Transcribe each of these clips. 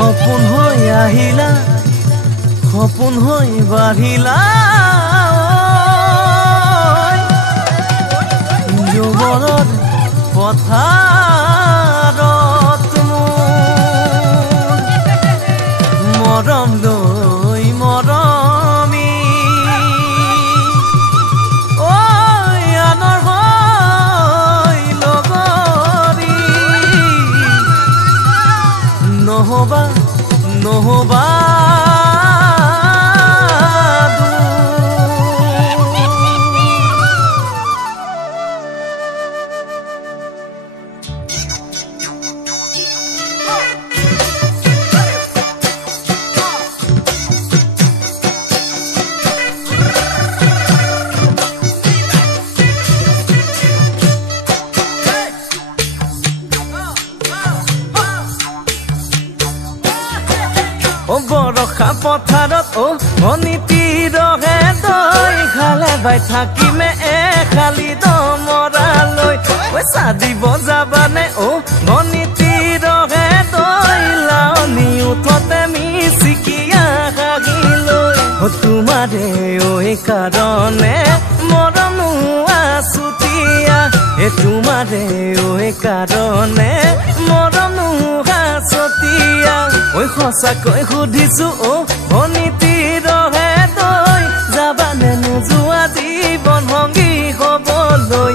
সপোন হৈ আহিলা সপোন হৈ বাঢ়িলা যৌৱনৰ পথাৰত মৰম লৈ মৰমি আনৰ হৈ লগৰী নহবা নহবা বৰষা পথাৰত ভনীতি ৰহে তই খালে বাই থাকিমে খালি দমৰালৈ পইচা দিব যাবানে ভনীতি ৰহে তই লাৱনি উঠতে মিচিকিয়া হাগিলৈ তোমাৰে কাৰণে মৰম আছুতীয়া তোমাৰে কাৰণে মৰম হাছতীয়া সঁচাকৈ সুধিছো ভনীতি ৰহে তই যাবানে নোযোৱা জীৱন সংগী হবলৈ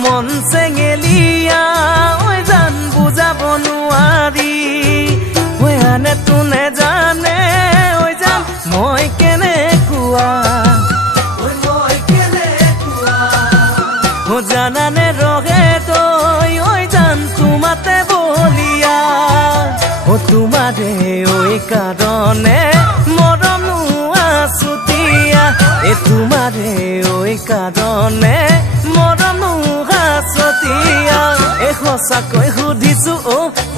মন চেঙেলিয়া জান বুজাব নোৱাৰি আনে তোনে জানে জান মই কেনেকুৱা জানানে ৰহে তই জান তোমাতে বলিয়া তোমাৰে কাৰণে মৰম আছুতীয়া তোমাৰে কাৰণে মৰম হাছতীয়া সঁচাকৈ সুধিছো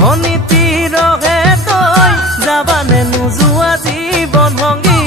ভনীতি ৰহে তই যাবানে নোযোৱা জীৱন সংগী